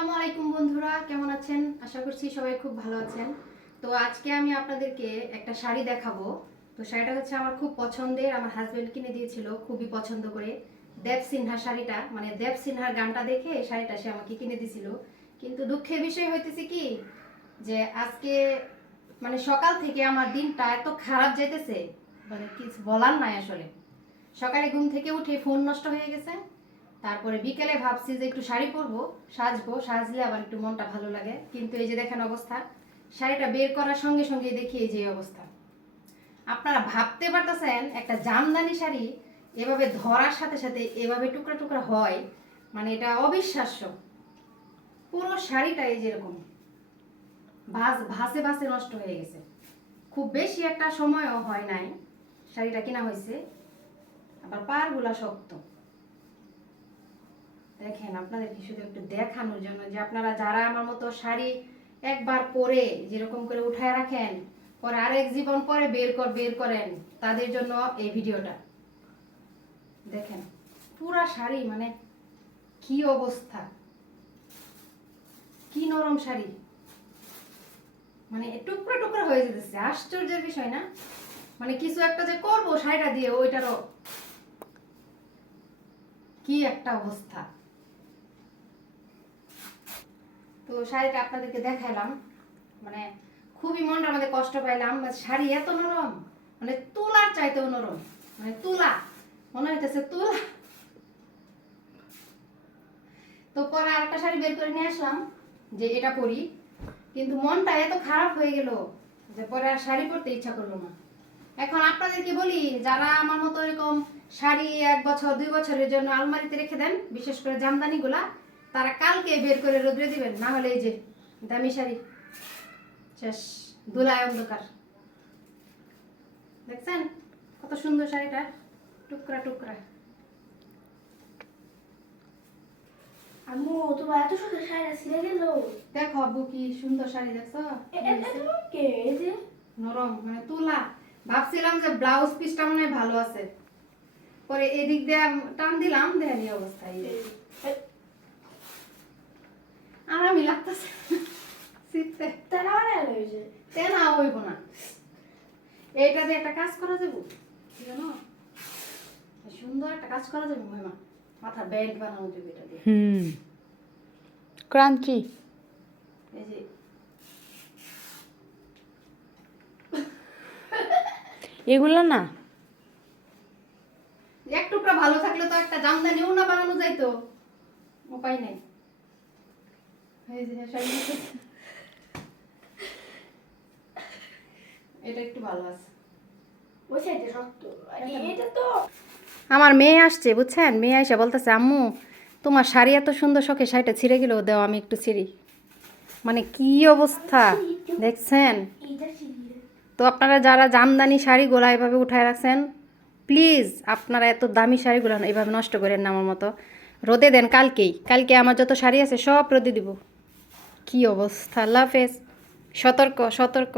আসসালামু আলাইকুম বন্ধুরা, কেমন আছেন? আশা করছি সবাই খুব ভালো আছেন। তো আজকে আমি আপনাদেরকে একটা শাড়ি দেখাবো। তো শাড়িটা হচ্ছে আমার খুব পছন্দের, আমার হাজবেন্ড কিনে দিয়েছিল, খুবই পছন্দ করে। দেব সিনহা শাড়িটা মানে দেব সিনহার গানটা দেখে শাড়িটা সে আমাকে কিনে দিয়েছিল। কিন্তু দুঃখের বিষয় হইতেছে কি, যে আজকে মানে সকাল থেকে আমার দিনটা এত খারাপ যেতেছে মানে কিছু বলার নাই আসলে। সকালে ঘুম থেকে উঠে ফোন নষ্ট হয়ে গেছে। তারপরে বিকেলে ভাবছি যে একটু শাড়ি পরবো, সাজবো, সাজলে আবার একটু মনটা ভালো লাগে। কিন্তু এই যে দেখেন অবস্থা, শাড়িটা বের করার সঙ্গে সঙ্গে দেখি এই যে অবস্থা। আপনারা ভাবতে পারতেছেন, একটা জামদানি শাড়ি এভাবে ধরার সাথে সাথে এভাবে টুকরা টুকরা হয় মানে এটা অবিশ্বাস্য। পুরো শাড়িটা এই যেরকম ভাস ভাসে ভাসে নষ্ট হয়ে গেছে। খুব বেশি একটা সময়ও হয় নাই, শাড়িটা কেনা হয়েছে, আবার পাড়গুলা শক্ত। দেখেন আপনাদেরকে শুধু একটু দেখানোর জন্য যে আপনারা যারা আমার মতো শাড়ি একবার পরে যেরকম করে উঠায় রাখেন, পরে আরেক জীবন পরে বের কর, বের করেন, তাদের জন্য এই ভিডিওটা। দেখেন, পুরা শাড়ি মানে কি অবস্থা? কি নরম শাড়ি? মানে টুকরো টুকরো হয়ে যেতেছে, আশ্চর্যের বিষয় না? মানে কিছু একটা যে করব, শাড়িটা দিয়ে, ওইটারও কি একটা অবস্থা? তো শাড়িটা আপনাদেরকে দেখাইলাম। মানে খুবই মনটা আমাদের কষ্ট পাইলাম মানে শাড়ি এত নরম মানে তুলার চাইতেও নরম মানে তুলা, মনে হইতেছে তুলা। তো পরে আরেকটা শাড়ি বের করে নিয়ে আসলাম, যে এটা পরি। কিন্তু মনটা এত খারাপ হয়ে গেল যে পরে আর শাড়ি পরতে ইচ্ছা করল না। এখন আপনাদেরকে বলি, যারা আমার মতো এরকম শাড়ি এক বছর, দুই বছরের জন্য আলমারিতে রেখে দেন, বিশেষ করে জামদানিগুলা তারা কালকে বের করে রোদ্রে দিবেন না হলে এই যে দামি শাড়ি। শেষ দুলায় অন্ধকার। দেখছেন? কত সুন্দর শাড়িটা টুকরা টুকরা। আম্মু তোমার এত সুন্দর শাড়িটা ছিঁড়ে গেল। দেখো আব্বু কি সুন্দর শাড়ি দেখছ? কে এই যে। নরম মানে তুলা। ভাবছিলাম যে ব্লাউজ পিসটা মনে হয় ভালো আছে। পরে এদিক দিয়ে টান দিলাম দেখেন এই অবস্থা এই যে। আরামই লাগতেছে শীতে তারা অনেক হয়েছে তে না। না এইটা দিয়ে একটা কাজ করা যাব জানো? সুন্দর একটা কাজ করা যাবে মহিমা। মাথা বেল্ট বানানো যাবে এটা দিয়ে। হুম। ক্রাঞ্চি। এই যে। এগুলো না। এক টুকরা ভালো থাকলে তো একটা জামদানি না বানানো যাইতো। উপায় নেই এই যে শাড়ি নিতে- এটা একটু ভালো আছে। ওই সাইডে শক্ত। এটা তো আমার মেয়ে আসছে বুঝছেন? মেয়ে এসে বলতেছে আম্মু তোমার শাড়ি এত সুন্দর শখে শাড়িটা ছিঁড়ে গেল দেও আমি একটু ছিঁড়ি। মানে কি অবস্থা? দেখছেন? তো আপনারা যারা জামদানি শাড়িগুলো এভাবে উঠায় রাখছেন প্লিজ আপনারা এত দামি শাড়িগুলো এভাবে নষ্ট করেন না আমার মতো। রোদে দেন কালকেই। কালকে আমার যত শাড়ি আছে সব রোদে দিব। কি অবস্থা? আল্লাহ হাফেজ। সতর্ক সতর্ক।